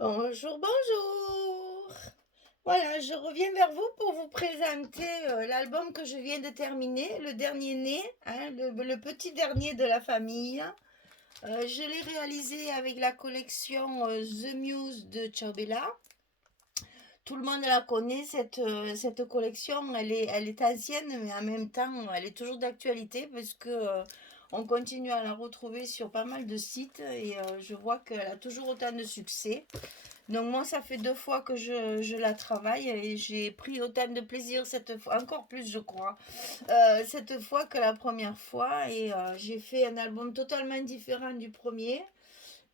Bonjour, bonjour. Voilà, je reviens vers vous pour vous présenter l'album que je viens de terminer, le dernier né, hein, le petit dernier de la famille. Je l'ai réalisé avec la collection The Muse de Ciobella. Tout le monde la connaît, cette collection. Elle est ancienne, mais en même temps, elle est toujours d'actualité parce que on continue à la retrouver sur pas mal de sites et je vois qu'elle a toujours autant de succès. Donc moi, ça fait 2 fois que je la travaille et j'ai pris autant de plaisir cette fois, encore plus je crois, cette fois que la première fois. Et j'ai fait un album totalement différent du premier.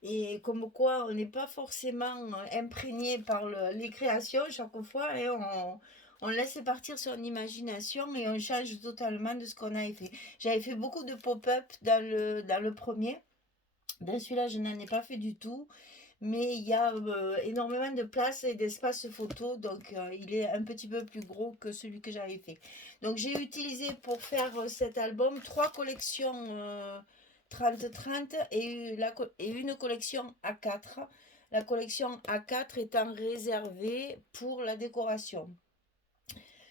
Et comme quoi, on n'est pas forcément imprégné par les créations chaque fois et on laisse partir son imagination et on change totalement de ce qu'on avait fait. J'avais fait beaucoup de pop-up dans le premier. Dans celui-là, je n'en ai pas fait du tout, mais il y a énormément de place et d'espace photo, donc il est un petit peu plus gros que celui que j'avais fait. Donc j'ai utilisé pour faire cet album trois collections 30-30 et une collection A4. La collection A4 étant réservée pour la décoration.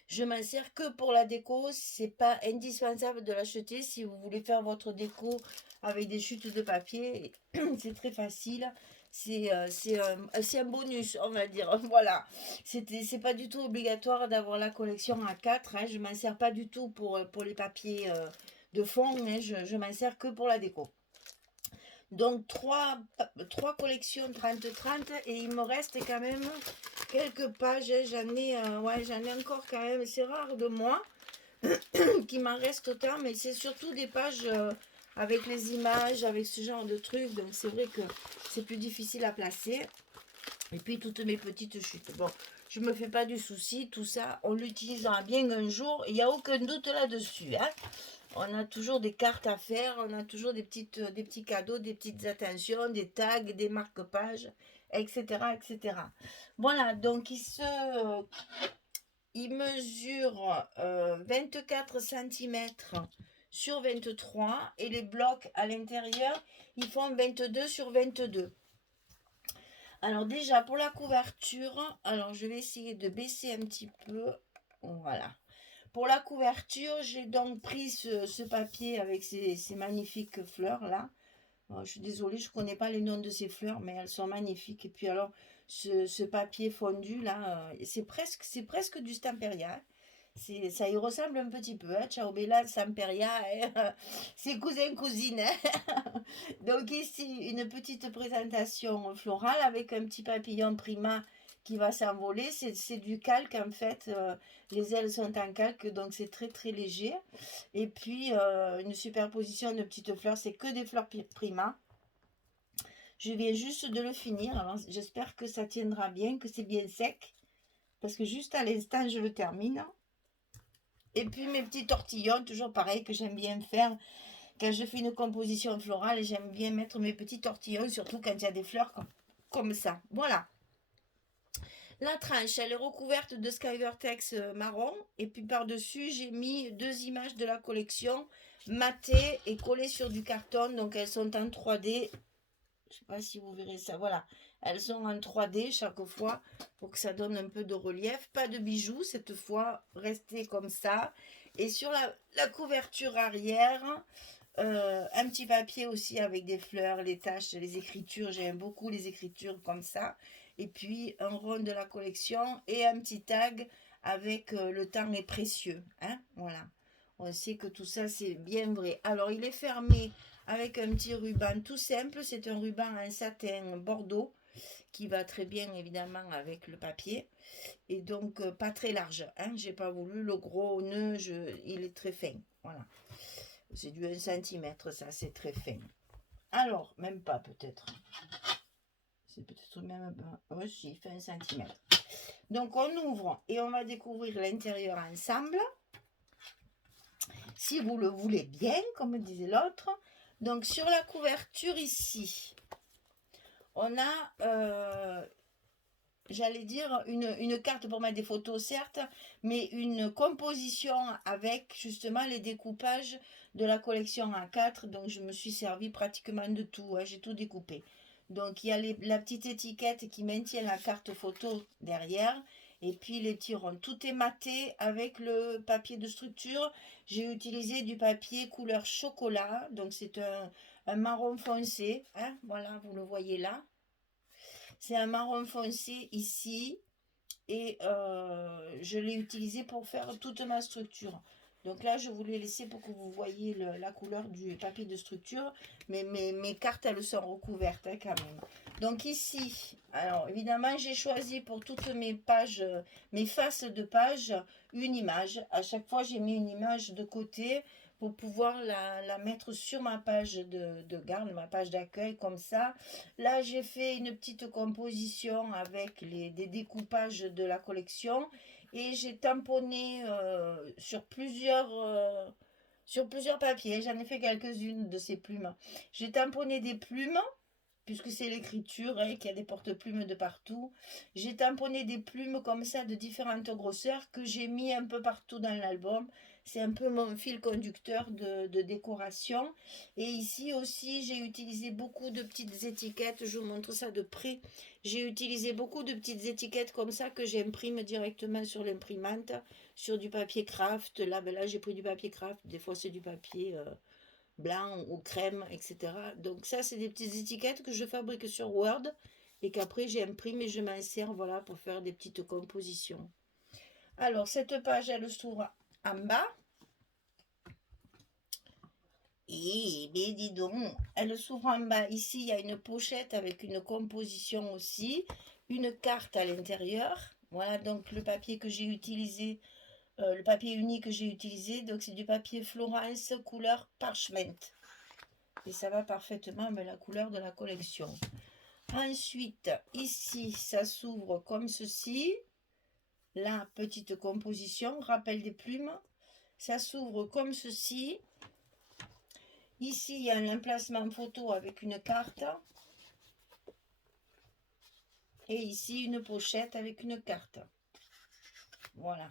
Je m'en sers que pour la déco, c'est pas indispensable de l'acheter si vous voulez faire votre déco avec des chutes de papier. C'est très facile. C'est un bonus, on va dire. Voilà. C'est pas du tout obligatoire d'avoir la collection A4, hein. Je m'en sers pas du tout pour les papiers de fond, mais je m'en sers que pour la déco. Donc trois collections 30-30 et il me reste quand même quelques pages. J'en ai encore quand même. C'est rare de moi qu'il m'en reste autant, mais c'est surtout des pages avec les images, avec ce genre de trucs. Donc c'est vrai que c'est plus difficile à placer. Et puis toutes mes petites chutes. Bon, je me fais pas du souci, tout ça, on l'utilisera bien un jour. Il n'y a aucun doute là-dessus, hein. On a toujours des cartes à faire, on a toujours des petits cadeaux, des petites attentions, des tags, des marque-pages, etc., etc. Voilà, donc il mesure 24 cm sur 23 et les blocs à l'intérieur, ils font 22 sur 22. Alors déjà, pour la couverture, alors je vais essayer de baisser un petit peu. Voilà. Pour la couverture, j'ai donc pris ce papier avec ces magnifiques fleurs là. Je suis désolée, je ne connais pas les noms de ces fleurs, mais elles sont magnifiques. Et puis alors, ce papier fondu là, c'est presque du Stamperia. Ça y ressemble un petit peu, hein. Ciao Bella, Stamperia, hein. C'est cousin, cousine, hein. Donc ici, une petite présentation florale avec un petit papillon prima qui va s'envoler. C'est du calque en fait. Les ailes sont en calque, donc c'est très très léger. Et puis une superposition de petites fleurs, c'est que des fleurs prima. Je viens juste de le finir, alors j'espère que ça tiendra bien, que c'est bien sec, parce que juste à l'instant je le termine. Et puis mes petits tortillons, toujours pareil, que j'aime bien faire. Quand je fais une composition florale, j'aime bien mettre mes petits tortillons, surtout quand il y a des fleurs comme ça. Voilà. La tranche, elle est recouverte de Skyvertex marron. Et puis par-dessus, j'ai mis deux images de la collection matées et collées sur du carton. Donc elles sont en 3D. Je ne sais pas si vous verrez ça. Voilà. Elles sont en 3D chaque fois pour que ça donne un peu de relief. Pas de bijoux cette fois. Restez comme ça. Et sur la couverture arrière, un petit papier aussi avec des fleurs, les taches, les écritures. J'aime beaucoup les écritures comme ça. Et puis un rond de la collection et un petit tag avec le temps est précieux, hein, voilà. On sait que tout ça c'est bien vrai. Alors il est fermé avec un petit ruban tout simple. C'est un ruban en satin bordeaux qui va très bien évidemment avec le papier. Et donc pas très large, hein. J'ai pas voulu le gros nœud, il est très fin. Voilà. C'est du 1 cm, ça, c'est très fin. Alors, même pas peut-être. C'est peut-être même pas. Oui, si, il fait 1 cm. Donc, on ouvre et on va découvrir l'intérieur ensemble. Si vous le voulez bien, comme disait l'autre. Donc, sur la couverture ici, on a j'allais dire une carte pour mettre des photos, certes, mais une composition avec justement les découpages de la collection A4. Donc je me suis servi pratiquement de tout, hein, j'ai tout découpé. Donc, il y a la petite étiquette qui maintient la carte photo derrière. Et puis, les petits ronds. Tout est maté avec le papier de structure. J'ai utilisé du papier couleur chocolat. Donc, c'est un marron foncé. Hein, voilà, vous le voyez là. C'est un marron foncé ici. Et je l'ai utilisé pour faire toute ma structure. Donc là, je vous l'ai laissé pour que vous voyez la couleur du papier de structure. Mais mes cartes, elles sont recouvertes hein, quand même. Donc ici, alors évidemment, j'ai choisi pour toutes mes pages, mes faces de page, une image. À chaque fois, j'ai mis une image de côté pour pouvoir la mettre sur ma page de garde, ma page d'accueil comme ça. Là, j'ai fait une petite composition avec des découpages de la collection et j'ai tamponné sur plusieurs papiers. J'en ai fait quelques-unes de ces plumes. J'ai tamponné des plumes, puisque c'est l'écriture, hein, qu'il y a des porte-plumes de partout. J'ai tamponné des plumes comme ça de différentes grosseurs que j'ai mis un peu partout dans l'album. C'est un peu mon fil conducteur de décoration. Et ici aussi, j'ai utilisé beaucoup de petites étiquettes. Je vous montre ça de près. J'ai utilisé beaucoup de petites étiquettes comme ça que j'imprime directement sur l'imprimante, sur du papier craft. Là, ben là j'ai pris du papier craft. Des fois, c'est du papier blanc ou crème, etc. Donc ça, c'est des petites étiquettes que je fabrique sur Word et qu'après, j'imprime et je m'en sers, voilà, pour faire des petites compositions. Alors, cette page, elle s'ouvre en bas. Et bien dis donc, elle s'ouvre en bas. Ici, il y a une pochette avec une composition aussi, une carte à l'intérieur. Voilà donc le papier que j'ai utilisé, le papier uni que j'ai utilisé. Donc c'est du papier Florence couleur parchment. Et ça va parfaitement avec la couleur de la collection. Ensuite, ici, ça s'ouvre comme ceci. La petite composition, rappel des plumes. Ça s'ouvre comme ceci. Ici, il y a un emplacement photo avec une carte. Et ici, une pochette avec une carte. Voilà.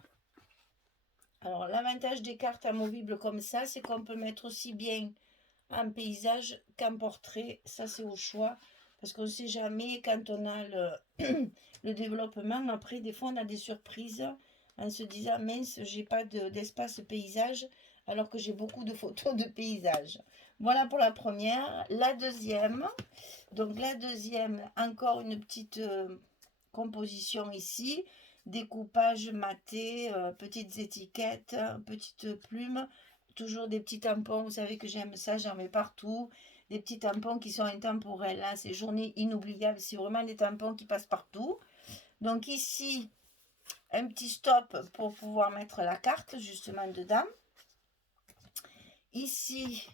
Alors, l'avantage des cartes amovibles comme ça, c'est qu'on peut mettre aussi bien en paysage qu'en portrait. Ça, c'est au choix. Parce qu'on ne sait jamais quand on a le développement. Après, des fois, on a des surprises en se disant, mince, j'ai pas d'espace paysage alors que j'ai beaucoup de photos de paysage. Voilà pour la première. La deuxième, donc la deuxième, encore une petite composition ici. Découpage maté, petites étiquettes, petites plumes, toujours des petits tampons. Vous savez que j'aime ça, j'en mets partout. Des petits tampons qui sont intemporels. Là, c'est journée inoubliable. C'est vraiment des tampons qui passent partout. Donc ici, un petit stop pour pouvoir mettre la carte justement dedans. Ici,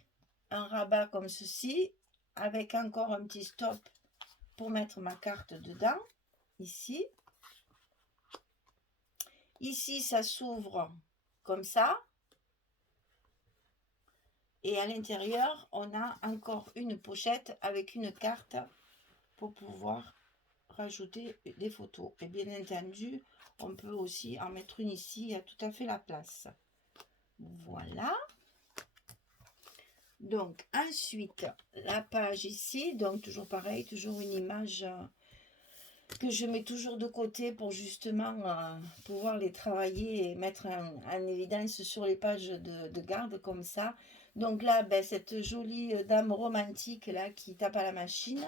un rabat comme ceci, avec encore un petit stop pour mettre ma carte dedans. Ici. Ici, ça s'ouvre comme ça. Et à l'intérieur, on a encore une pochette avec une carte pour pouvoir rajouter des photos. Et bien entendu, on peut aussi en mettre une ici, il y a tout à fait la place. Voilà. Donc, ensuite, la page ici, donc toujours pareil, toujours une image que je mets toujours de côté pour justement pouvoir les travailler et mettre en évidence sur les pages de garde comme ça. Donc là, ben, cette jolie dame romantique là qui tape à la machine.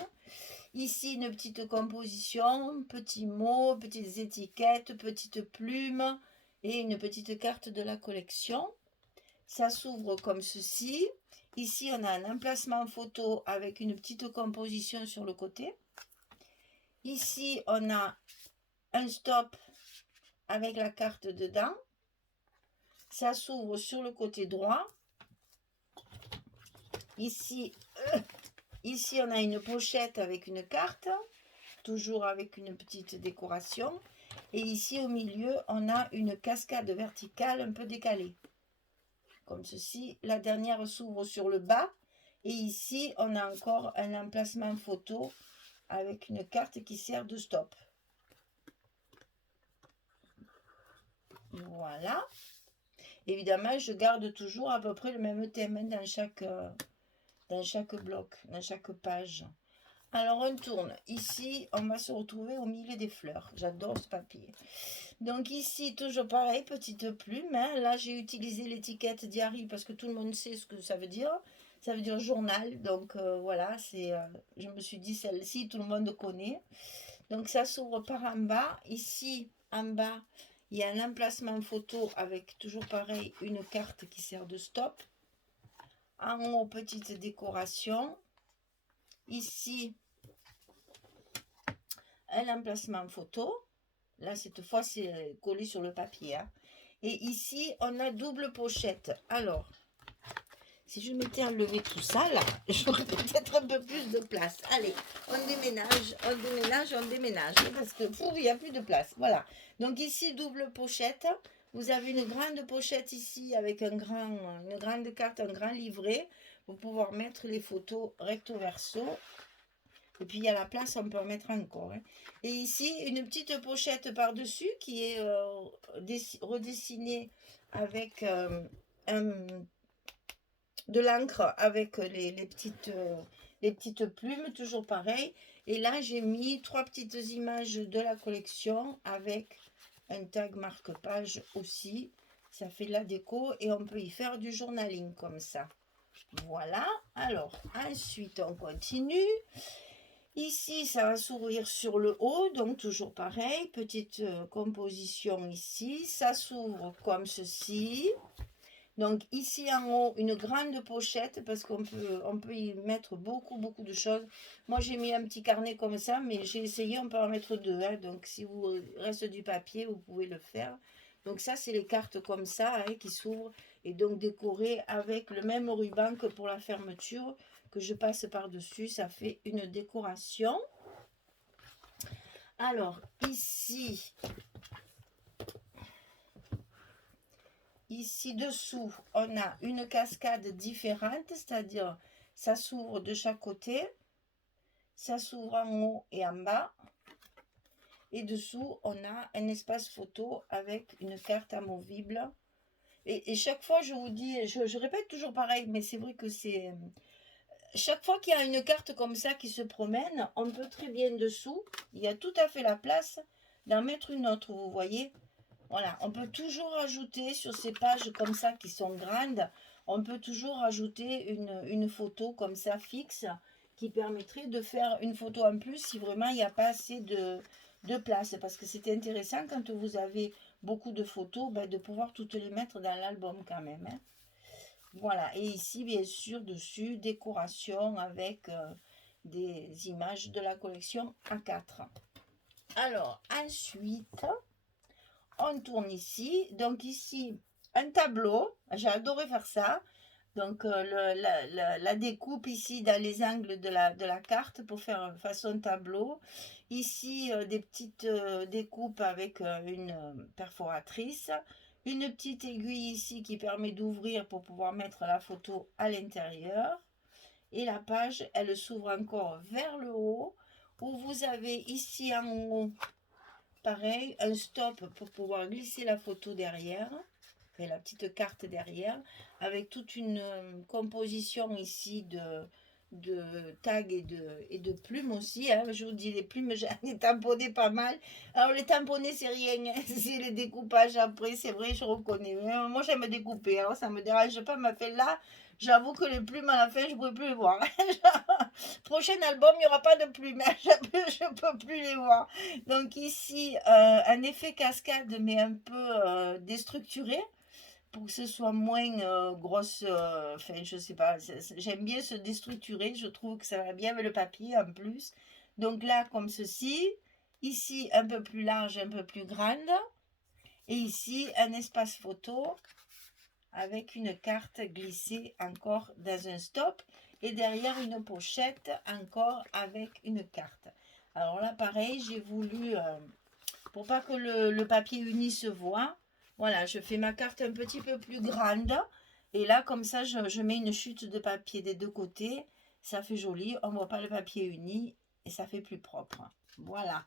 Ici, une petite composition, petits mots, petites étiquettes, petites plumes et une petite carte de la collection. Ça s'ouvre comme ceci. Ici, on a un emplacement photo avec une petite composition sur le côté. Ici, on a un stop avec la carte dedans. Ça s'ouvre sur le côté droit. Ici, on a une pochette avec une carte, toujours avec une petite décoration. Et ici, au milieu, on a une cascade verticale un peu décalée. Comme ceci. La dernière s'ouvre sur le bas. Et ici, on a encore un emplacement photo avec une carte qui sert de stop. Voilà. Évidemment, je garde toujours à peu près le même thème dans chaque bloc, dans chaque page. Alors on tourne. Ici, on va se retrouver au milieu des fleurs. J'adore ce papier. Donc ici, toujours pareil, petite plume. Hein. Là, j'ai utilisé l'étiquette Diary parce que tout le monde sait ce que ça veut dire. Ça veut dire journal. Donc voilà, je me suis dit celle-ci, tout le monde connaît. Donc ça s'ouvre par en bas. Ici, en bas, il y a un emplacement photo avec toujours pareil, une carte qui sert de stop. En haut, petite décoration. Ici, un emplacement photo. Là, cette fois, c'est collé sur le papier. Hein. Et ici, on a double pochette. Alors, si je m'étais enlevé tout ça, là, j'aurais peut-être un peu plus de place. Allez, on déménage, on déménage, on déménage. Parce que, il n'y a plus de place. Voilà. Donc ici, double pochette. Vous avez une grande pochette ici avec une grande carte, un grand livret pour pouvoir mettre les photos recto verso. Et puis il y a la place, on peut en mettre encore. Hein. Et ici, une petite pochette par-dessus qui est redessinée avec de l'encre avec les petites plumes, toujours pareil. Et là, j'ai mis 3 petites images de la collection avec un tag marque-page aussi. Ça fait de la déco et on peut y faire du journaling comme ça. Voilà. Alors, ensuite, on continue. Ici, ça va s'ouvrir sur le haut, donc toujours pareil, petite composition ici. Ça s'ouvre comme ceci. Donc ici en haut, une grande pochette parce on peut y mettre beaucoup de choses. Moi, j'ai mis un petit carnet comme ça, mais j'ai essayé, on peut en mettre 2. Hein. Donc si vous reste du papier, vous pouvez le faire. Donc ça, c'est les cartes comme ça hein, qui s'ouvrent et donc décorées avec le même ruban que pour la fermeture que je passe par-dessus. Ça fait une décoration. Alors, ici dessous, on a une cascade différente, c'est-à-dire ça s'ouvre de chaque côté. Ça s'ouvre en haut et en bas. Et dessous, on a un espace photo avec une carte amovible. Et chaque fois, je vous dis, je répète toujours pareil, mais c'est vrai que c'est... Chaque fois qu'il y a une carte comme ça qui se promène, on peut très bien dessous, il y a tout à fait la place d'en mettre une autre, vous voyez. Voilà, on peut toujours ajouter sur ces pages comme ça qui sont grandes, on peut toujours ajouter une photo comme ça fixe qui permettrait de faire une photo en plus si vraiment il n'y a pas assez de place. Parce que c'est intéressant quand vous avez beaucoup de photos de pouvoir toutes les mettre dans l'album quand même. Hein. Voilà, et ici bien sûr dessus, décoration avec des images de la collection A4. Alors ensuite, on tourne ici. Donc ici, un tableau. J'ai adoré faire ça. Donc la découpe ici dans les angles de la carte pour faire façon tableau. Ici, des petites découpes avec une perforatrice. Une petite aiguille ici qui permet d'ouvrir pour pouvoir mettre la photo à l'intérieur. Et la page, elle s'ouvre encore vers le haut où vous avez ici en haut pareil, un stop pour pouvoir glisser la photo derrière, et la petite carte derrière, avec toute une composition ici de tags et de plumes aussi. Hein. Je vous dis, les plumes, j'en ai tamponné pas mal. Alors, les tamponner, c'est rien. Hein. C'est les découpages après, c'est vrai, je reconnais. Moi, j'aime découper, alors ça me dérange pas. Mais fait là, j'avoue que les plumes, à la fin, je ne pouvais plus les voir. Prochain album, il n'y aura pas de plumes. Je ne peux plus les voir. Donc ici, un effet cascade, mais un peu déstructuré pour que ce soit moins grosse. Enfin, je sais pas. J'aime bien se déstructurer. Je trouve que ça va bien avec le papier en plus. Donc là, comme ceci. Ici, un peu plus large, un peu plus grande. Et ici, un espace photo avec une carte glissée encore dans un stop. Et derrière, une pochette encore avec une carte. Alors là, pareil, j'ai voulu, pour pas que le papier uni se voit, voilà, je fais ma carte un petit peu plus grande. Et là, comme ça, je mets une chute de papier des deux côtés. Ça fait joli, on ne voit pas le papier uni et ça fait plus propre. Voilà,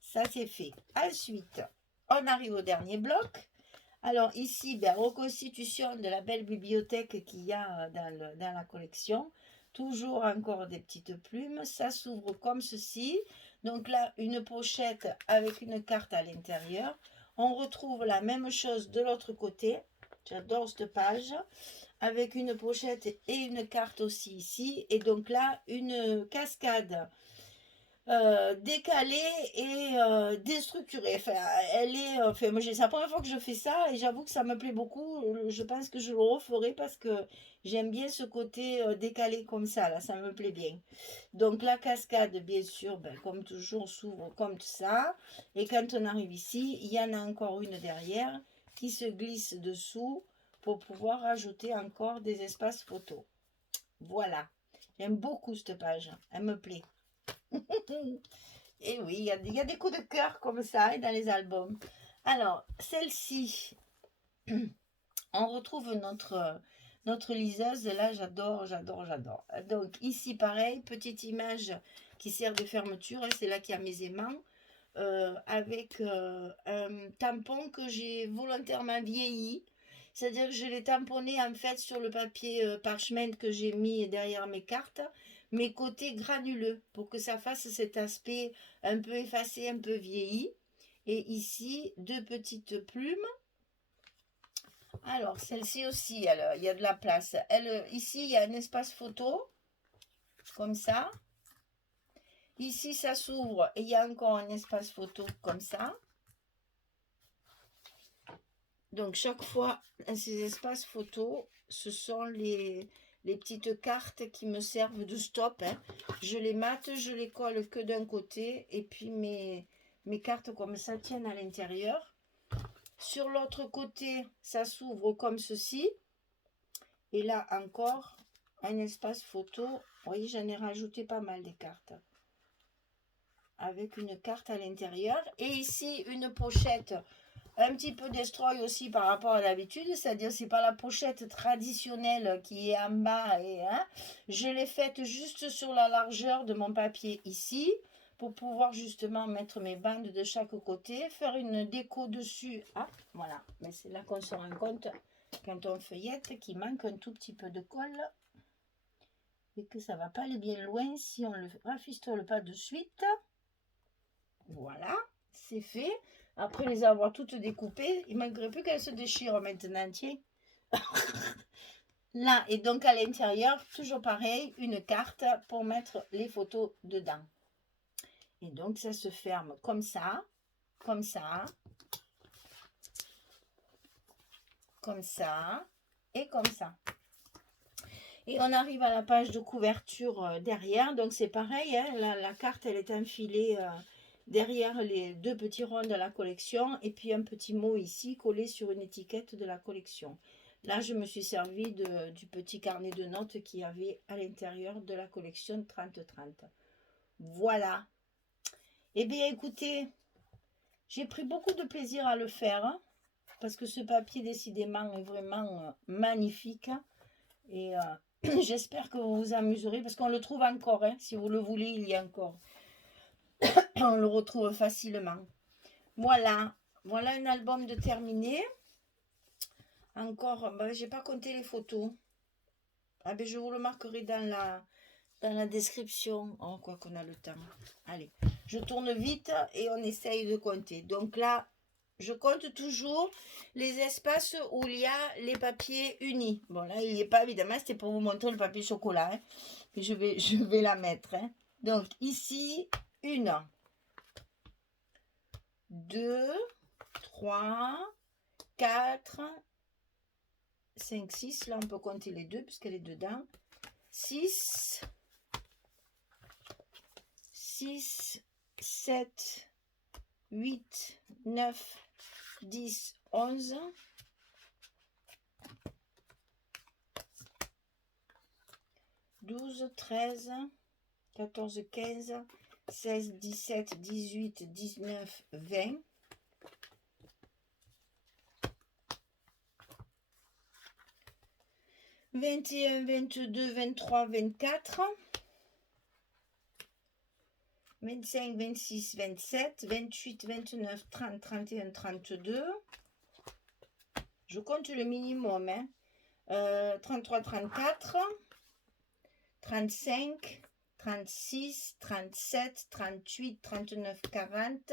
ça c'est fait. Ensuite, on arrive au dernier bloc. Alors ici, reconstitution de la belle bibliothèque qu'il y a dans la collection. Toujours encore des petites plumes. Ça s'ouvre comme ceci. Donc là, une pochette avec une carte à l'intérieur. On retrouve la même chose de l'autre côté. J'adore cette page. Avec une pochette et une carte aussi ici. Et donc là, une cascade décalée et déstructurée. Enfin, moi, c'est la première fois que je fais ça et j'avoue que ça me plaît beaucoup. Je pense que je le referai parce que j'aime bien ce côté décalé comme ça, là, ça me plaît bien. Donc la cascade, bien sûr, ben, comme toujours, s'ouvre comme ça. Et quand on arrive ici, il y en a encore une derrière qui se glisse dessous pour pouvoir ajouter encore des espaces photos. Voilà, j'aime beaucoup cette page, elle me plaît. Et oui, il y a des coups de cœur comme ça dans les albums. Alors, celle-ci, on retrouve notre liseuse. Là, j'adore, j'adore, j'adore. Donc, ici, pareil, petite image qui sert de fermeture. C'est là qu'il y a mes aimants. Avec un tampon que j'ai volontairement vieilli. C'est-à-dire que je l'ai tamponné en fait sur le papier parchemin que j'ai mis derrière mes cartes, mes côtés granuleux, pour que ça fasse cet aspect un peu effacé, un peu vieilli. Et ici, deux petites plumes. Alors, celle-ci aussi, il y a de la place. Ici, il y a un espace photo, comme ça. Ici, ça s'ouvre et il y a encore un espace photo comme ça. Donc, chaque fois, dans ces espaces photos, ce sont les petites cartes qui me servent de stop. Hein. Je les mate, je les colle que d'un côté. Et puis, mes cartes comme ça tiennent à l'intérieur. Sur l'autre côté, ça s'ouvre comme ceci. Et là encore, un espace photo. Vous voyez, j'en ai rajouté pas mal des cartes. Avec une carte à l'intérieur. Et ici, une pochette un petit peu destroy aussi par rapport à l'habitude, c'est-à-dire c'est pas la pochette traditionnelle qui est en bas et hein, je l'ai faite juste sur la largeur de mon papier ici pour pouvoir justement mettre mes bandes de chaque côté, faire une déco dessus. Ah, voilà, mais c'est là qu'on se rend compte quand on feuillette qu'il manque un tout petit peu de colle et que ça va pas aller bien loin si on le rafistole pas de suite. Voilà, c'est fait. Après les avoir toutes découpées, il ne manquerait plus qu'elles se déchirent maintenant, tiens. Là, et donc à l'intérieur, toujours pareil, une carte pour mettre les photos dedans. Et donc ça se ferme comme ça, comme ça, comme ça et comme ça. Et on arrive à la page de couverture derrière, donc c'est pareil, hein, la carte elle est enfilée derrière les deux petits ronds de la collection et puis un petit mot ici collé sur une étiquette de la collection. Là, je me suis servi du petit carnet de notes qu'il y avait à l'intérieur de la collection 30-30. Voilà. Eh bien, écoutez, j'ai pris beaucoup de plaisir à le faire hein, parce que ce papier, décidément, est vraiment magnifique. Et j'espère que vous vous amuserez parce qu'on le trouve encore. Hein, si vous le voulez, il y a encore. On le retrouve facilement. Voilà, voilà un album de terminé. Encore, ben, j'ai pas compté les photos. Ah ben, je vous le marquerai dans la description. Oh, quoi qu'on a le temps. Allez, je tourne vite et on essaye de compter. Donc là, je compte toujours les espaces où il y a les papiers unis. Bon, là, il n'y est pas, évidemment, c'était pour vous montrer le papier chocolat. Hein, que je vais la mettre. Hein. Donc, ici, 1, 2, 3, 4, 5, 6. Là, on peut compter les deux puisqu'elle est dedans. 6, 7, 8, 9, 10, 11. 12, 13, 14, 15, 16, 17, 18, 19, 20. 21, 22, 23, 24. 25, 26, 27, 28, 29, 30, 31, 32. Je compte le minimum. Hein. 33, 34. 35, 36, 37, 38, 39, 40,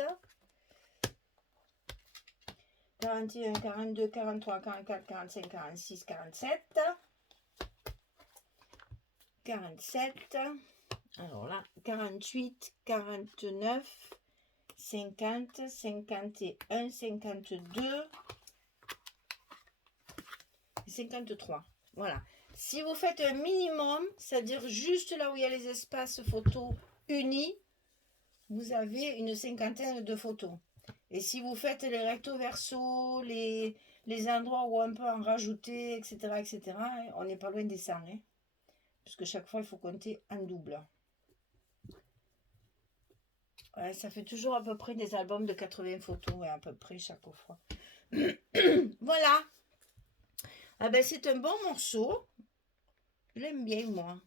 41, 42, 43, 44, 45, 46, 47, 47, alors là, 48, 49, 50, 51, 52, 53. Voilà. Si vous faites un minimum, c'est-à-dire juste là où il y a les espaces photos unis, vous avez une cinquantaine de photos. Et si vous faites les recto verso, les endroits où on peut en rajouter, etc., etc., on n'est pas loin des 100. Hein, parce que chaque fois, il faut compter en double. Ouais, ça fait toujours à peu près des albums de 80 photos, ouais, à peu près chaque fois. Voilà. Ah ben, c'est un bon morceau. Je l'aime bien, moi.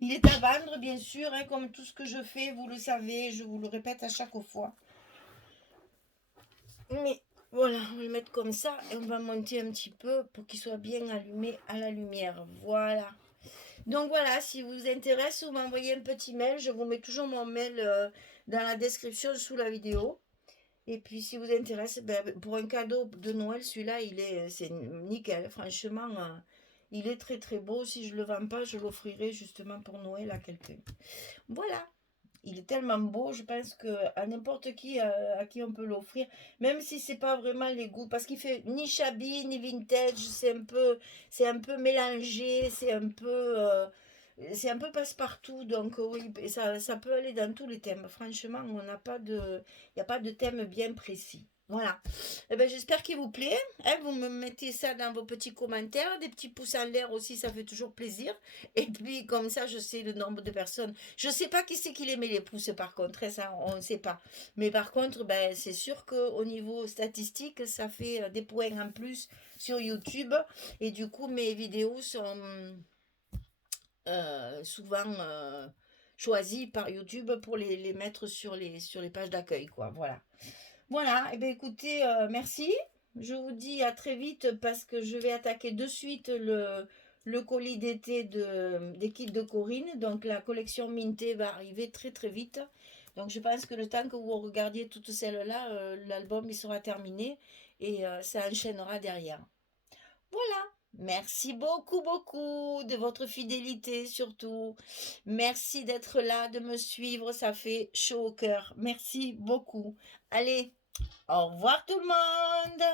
Il est à vendre, bien sûr, hein, comme tout ce que je fais, vous le savez, je vous le répète à chaque fois. Mais voilà, on va le mettre comme ça et on va monter un petit peu pour qu'il soit bien allumé à la lumière. Voilà. Donc voilà, si vous intéresse, vous m'envoyez un petit mail. Je vous mets toujours mon mail dans la description sous la vidéo. Et puis si vous intéresse, ben, pour un cadeau de Noël, celui-là, c'est nickel. Franchement, il est très très beau. Si je ne le vends pas, je l'offrirai justement pour Noël à quelqu'un. Voilà. Il est tellement beau, je pense que à n'importe qui à qui on peut l'offrir, même si c'est pas vraiment les goûts, parce qu'il fait ni shabby ni vintage, c'est un peu mélangé, c'est un peu passe-partout, donc oui, et ça peut aller dans tous les thèmes. Franchement, on n'a pas de, il n'y a pas de thème bien précis. Voilà. Eh ben, j'espère qu'il vous plaît. Hein, vous me mettez ça dans vos petits commentaires, des petits pouces en l'air aussi, ça fait toujours plaisir. Et puis comme ça, je sais le nombre de personnes. Je ne sais pas qui c'est qui les met les pouces par contre, hein, ça on ne sait pas. Mais par contre, ben, c'est sûr qu'au niveau statistique, ça fait des points en plus sur YouTube. Et du coup, mes vidéos sont souvent choisies par YouTube pour les mettre sur les pages d'accueil, quoi. Voilà. Voilà, et bien écoutez, merci. Je vous dis à très vite parce que je vais attaquer de suite le colis d'été des kits de Corinne. Donc la collection Minté va arriver très très vite. Donc je pense que le temps que vous regardiez toutes celles-là, l'album il sera terminé et ça enchaînera derrière. Voilà. Merci beaucoup, beaucoup de votre fidélité surtout. Merci d'être là, de me suivre, ça fait chaud au cœur. Merci beaucoup. Allez, au revoir tout le monde.